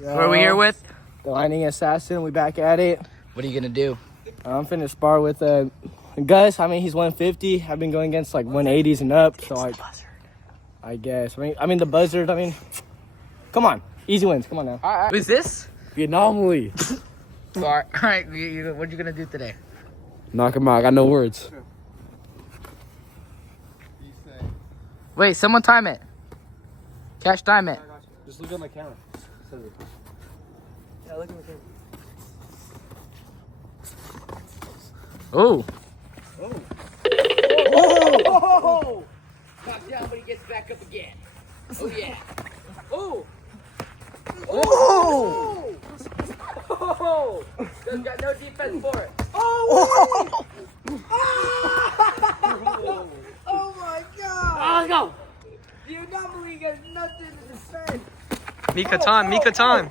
What are we here with? The Lightning Assassin. We back at it. What are you gonna do? I'm finna spar with Gus. I mean, he's 150. I've been going against like 180s and up. So I guess. I mean the buzzard. I mean, come on, easy wins. Come on now. All right. Who's this? The anomaly. All right. What are you gonna do today? Knock him out. I got no words. Wait, someone time it. Cash time it. Just look at my camera. Yeah, look at my camera. Oh. Oh. Oh. Watch out when he gets back up again. Oh yeah. Oh. Oh. Oh. Does got no defense for it. Oh. Oh my God. Let's go. The anomaly got nothing to defend. Mika time, Mika time.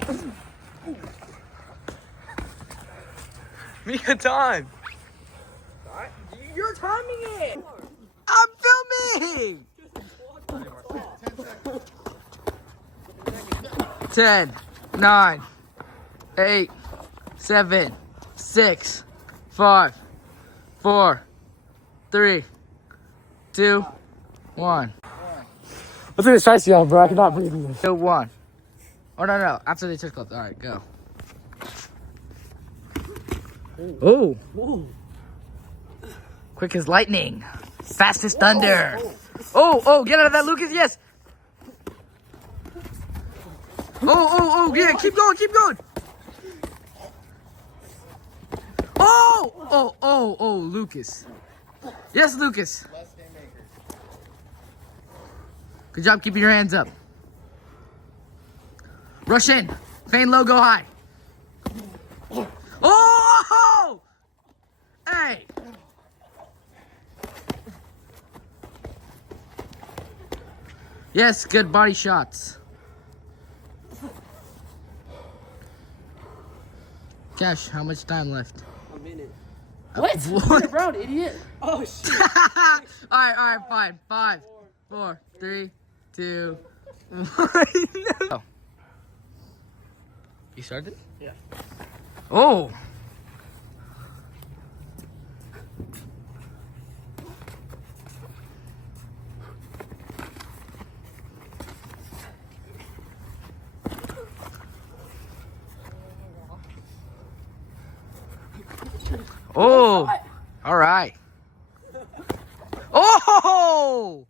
Mika time. You're timing it. I'm filming. 10, 9, 8, 7, 6, 5, 4, 3, 2, 1. Let's do this twice, y'all, bro. I cannot breathe in this. 2, 1. Oh no. After they touch clubs. All right, go. Oh. Quick as lightning. Fast as thunder. Oh, get out of that, Lucas. Yes. Oh, yeah. Keep going. Oh, Lucas. Yes, Lucas. Good job keeping your hands up. Rush in. Feign low, go high. Oh! Hey! Yes, good body shots. Cash, how much time left? A minute. What? What? Round, idiot. Oh, shit. All right, fine. 5, 4, 3, 2, 1. No. You started? Yeah. Oh. Oh. All right. Oh.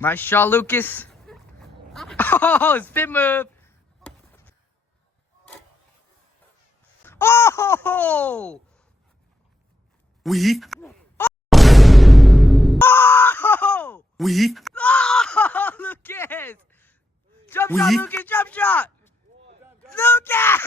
Nice shot, Lucas. Oh, spin move. Oh! Oui. Oh! Oui. Oh, Lucas! Jump shot, Oui. Lucas, jump shot! Lucas!